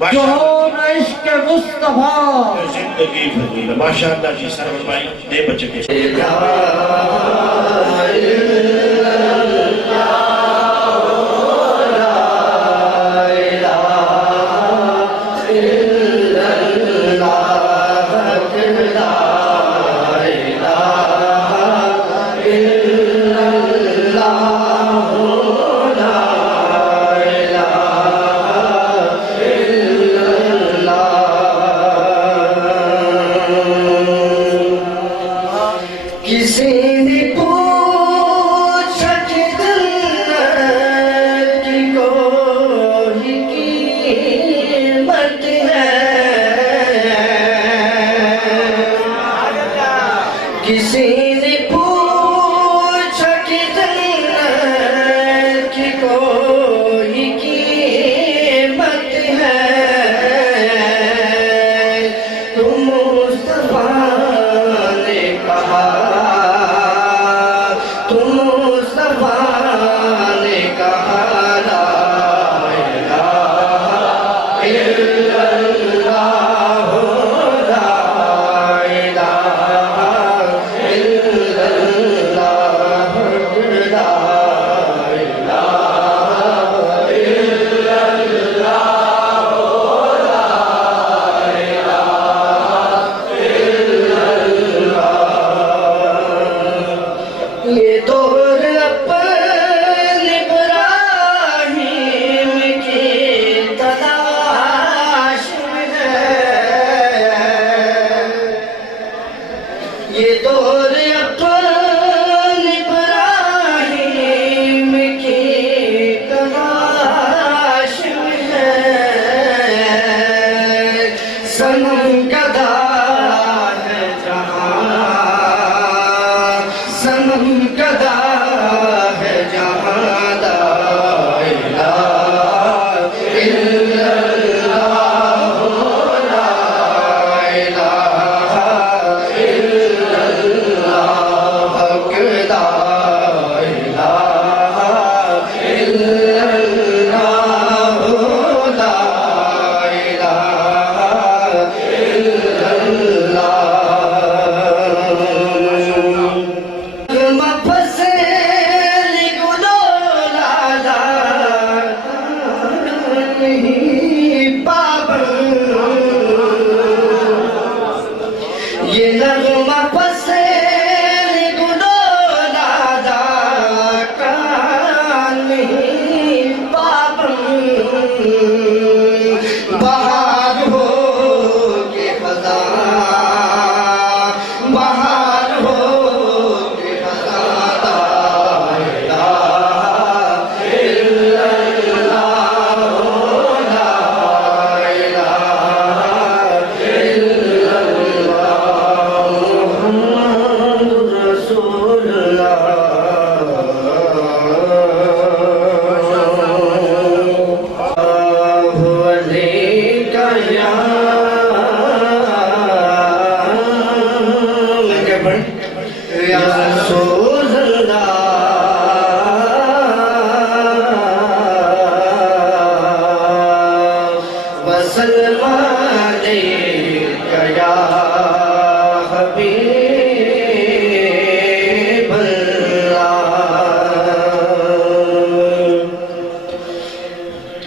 جو ہو نہ عشق مصطفیٰ زندگی بھر ماشاءاللہ جی سرور بھائی دے بچے کے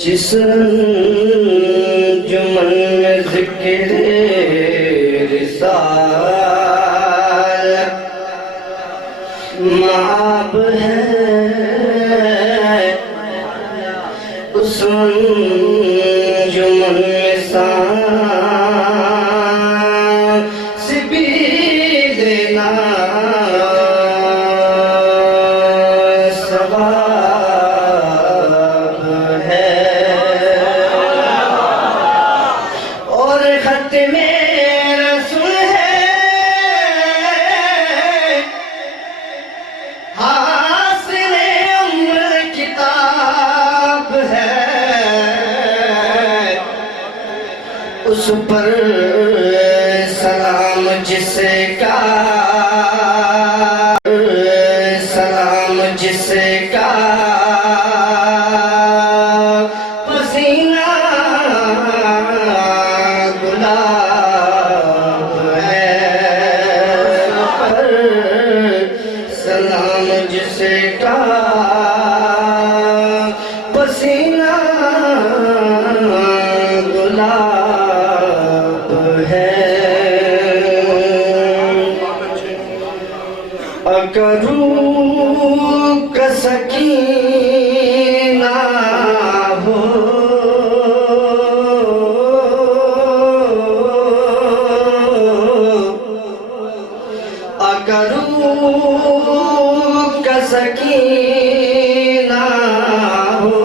جس انجمن میں ذکر رسالت مآب ہے اس انجمن میں سانس بھی دینا اس پر سلام جس کا پسینہ نام جس کا پسینہ گلاب ہے اگر روح کا سکینہ ہو اگر روح کا سکینہ ہو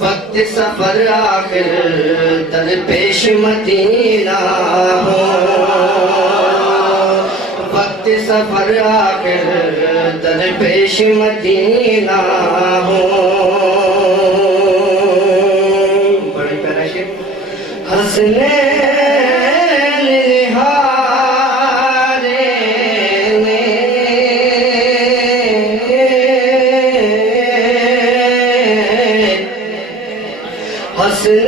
وقت سفر آخر درپیش مدینہ ہو وقت سفر آخر درپیش مدینہ ہو بڑی پیارا شعر حسنین نہارے نے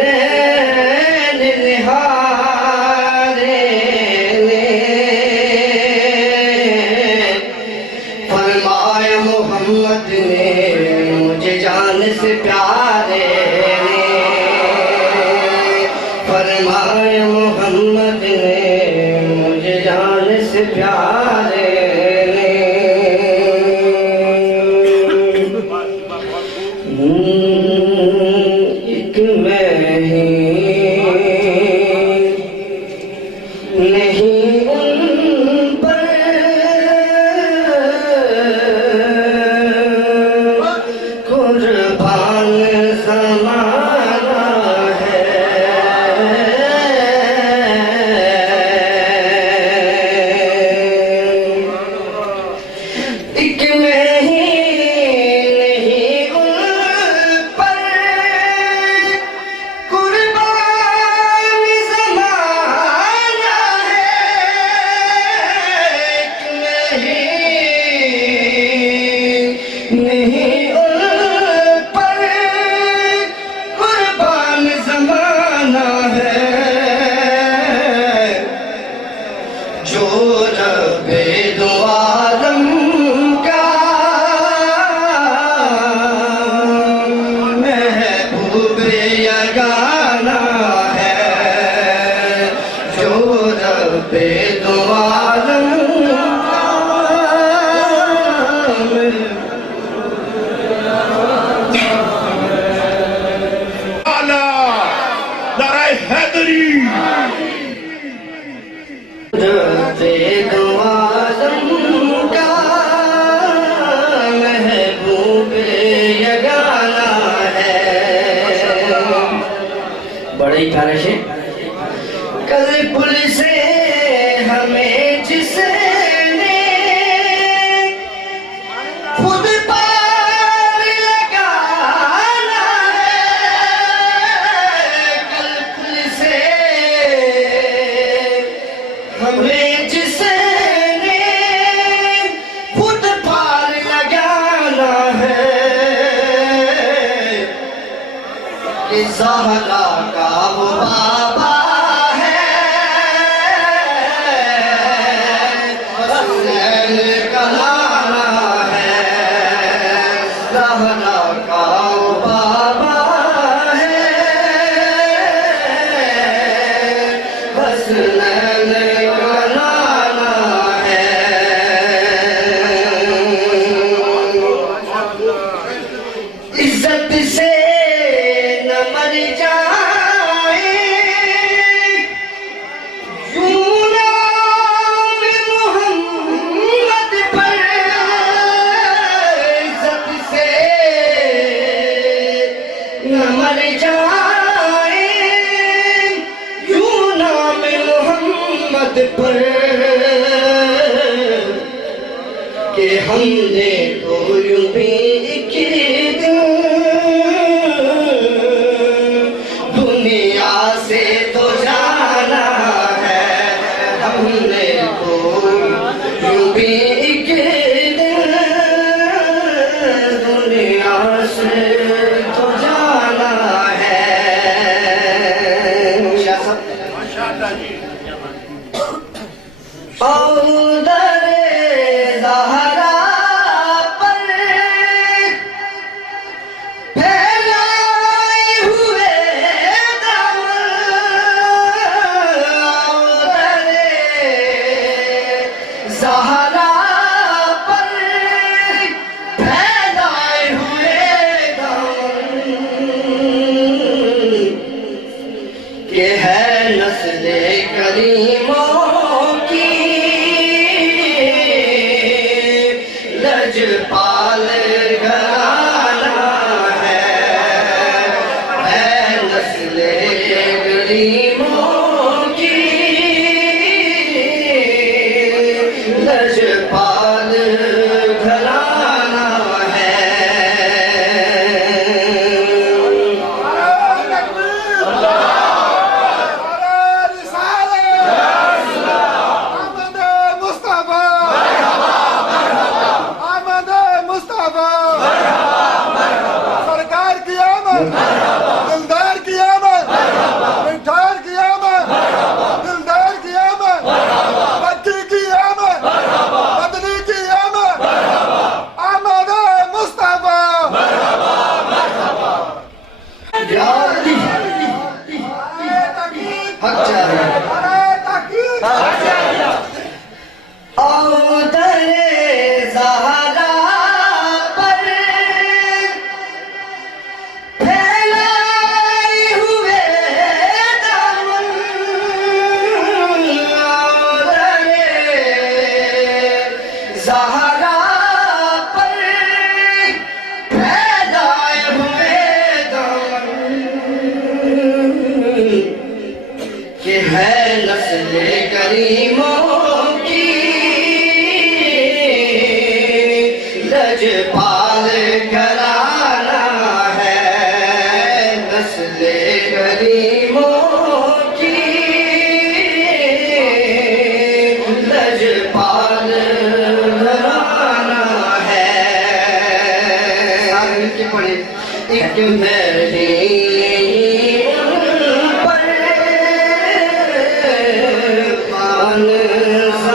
حسنین نہارے نے فرمایا محمد نے مجھے جان سے پیارے نے فرمایا محمد نے مجھے جان سے پیارے نے ایک میں ہی نہیں ان پر قربان زمانہ ہے ایک میں ہی نہیں ان پر قربان زمانہ ہے ایک میں ہی نہیں ان پر قربان زمانہ ہے جو رب دو عالم کا محبوب یگانہ ہے جو رب دو عالم اعلیٰ نعرہ حیدری رب دو عالم کا محبوب یگانہ ہے بڑے ہی پیارا شعر کل پل سے ہمیں جس نے خود پار لگانا ہے کل پل سے ہمیں جس نے خود پار لگانا ہے کہ زہرا کا وہ بابا ہے حسنین کا نانا ہے زہرا کا وہ بابا ہے حسنین کا نانا ہے عزت سے نہ مر جائے یوں نام محمد پر عزت سے نہ مر جائے یوں نام محمد پر کہ ہم نے تو یوں بھی ایک دن دنیا سے تو جانا ہے ہم نے تو یوں بھی ایک دن دنیا سے تو جانا ہے ماشاءاللہ جی اور زہرا پر پھیلائے ہوئے دامن کہ ہے نسل کریموں کی لجپال گھرانہ ہے نسل کریموں کی لجپال گھرانہ ہے دلدار کی آمد مٹھار کی آمد دلدار کی آمد بچی کی آمد بدنی کی آمد آمد مصطفیٰ حق چاہیے در زہرا پر پھیلائے ہوئے دامن در زہرا پر پھیلائے ہوئے دامن کہ ہے نسل کریموں کی لجپال گھرانہ ہے نسل کریموں کی لجپال گھرانہ ہے مل کے پڑھے ایک میری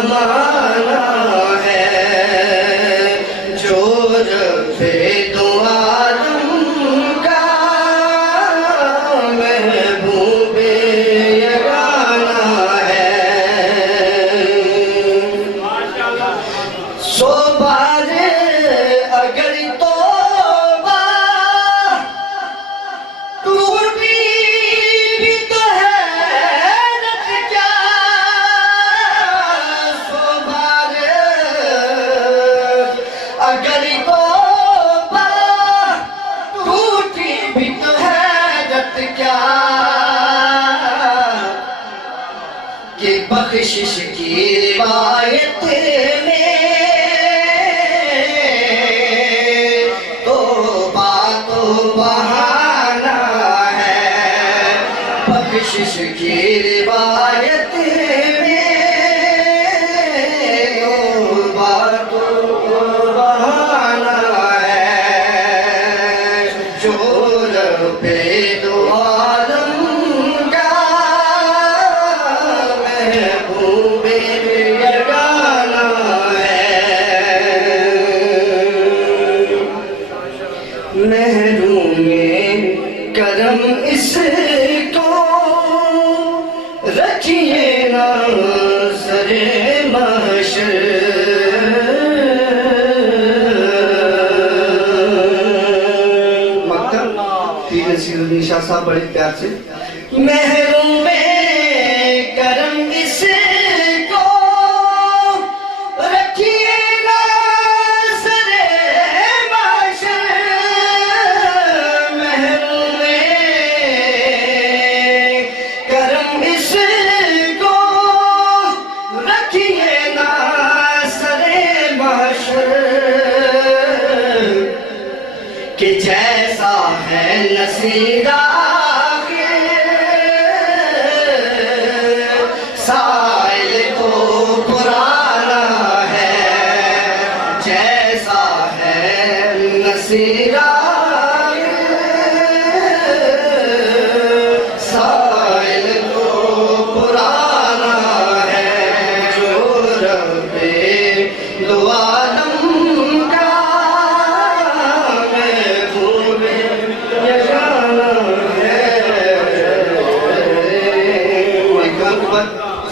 زمانہ ہے جو رب دو عالم کا محبوب یگانہ ہے سو بار اگر توبہ ٹوٹی بھی تو ہے رت کیا سو بار اگر توبہ ٹوٹی بھی تو ہے رت کیا کہ بخشش کی روایت میں توبہ تو بہانہ ہے بخشش کی روایت میں توبہ تو بہانہ ہے جو رب دو عالم کا محبوب یگانہ ہے محروم کرم اس کو رکھیے نا سر محشر مکہ پیر نصیر الدین شاہ صاحب بڑے پیار سے محروم کرم اس کو رکھیے نا سر محشر محروم کرم اس کو رکھیے نا سر محشر کہ جیسا ہے نصیر آخر سائل تو پرانا ہے جیسا ہے نصیر آخر سائل تو پرانا ہے جو رب دو عالم کا محبوب یگانہ ہے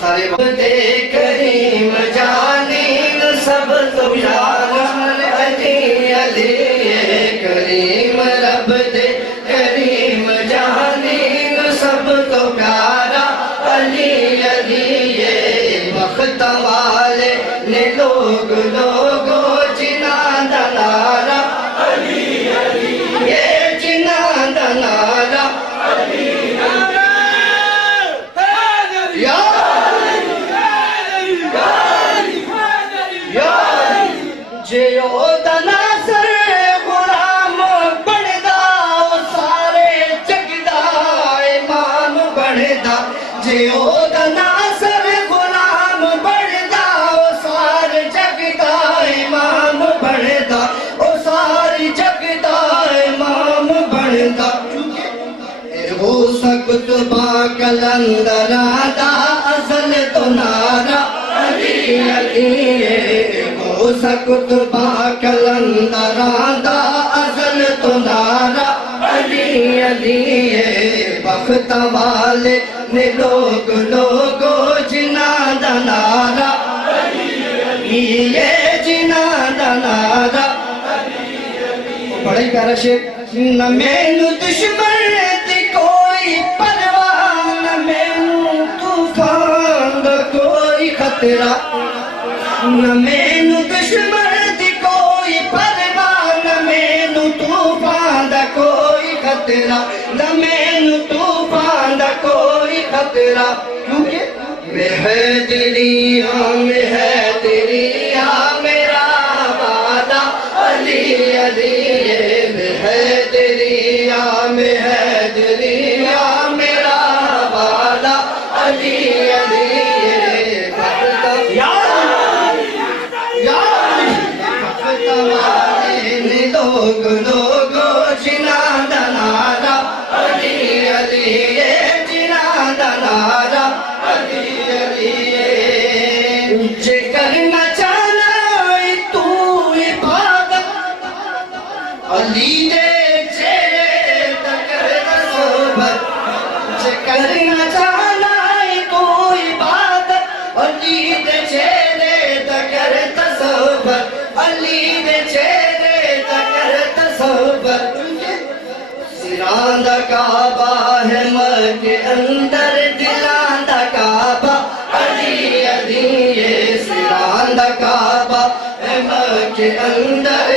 سارے کریم جانے لوگو جناں دا نعرہ یہ جناں دا نعرہ یا جیو دا ناصر غلام بندا سارے جگ دا امام بندا جیو دا ناصر غلام بندا سارے جگ دا امام بندا ساری جگ دا امام بندا ہو سکت با کلندراں دا ازل تو نعرہ علی علی ہو سکت با کلندراں دا ازل تو نعرہ علی علی بخت والے نے لوگ لوگو جناں دا نعرہ یہ جناں دا نعرہ بڑا ہی پیارا شعر نہ مینو دشمن دی کوئی پرواہ نہ مینو طوفان دا کوئی خطرہ نہ مینو دشمن دی کوئی پرواہ نہ مینو طوفان دا کوئی خطرہ نہ مینو طوفان دا کوئی خطرہ کیونکہ میں ہے تیری میرا وعدہ علی علی میں ہے تیری میرا وعدہ علی علی لوگ لوگو جناں دا نعرہ علی علی جناں دا نعرہ علی علی جے کرنا چاہنا تو عبادت علی دے چہرے تکر صحبت جے کرنا چاہنا تو عبادت علی دے چہرے تکر صحبت علی دے چہرے تکر صحبت سراں دا کعبہ ہے مکے اندر دلاں دا کعبہ علی علی سراں دا کعبہ ہے مکے اندر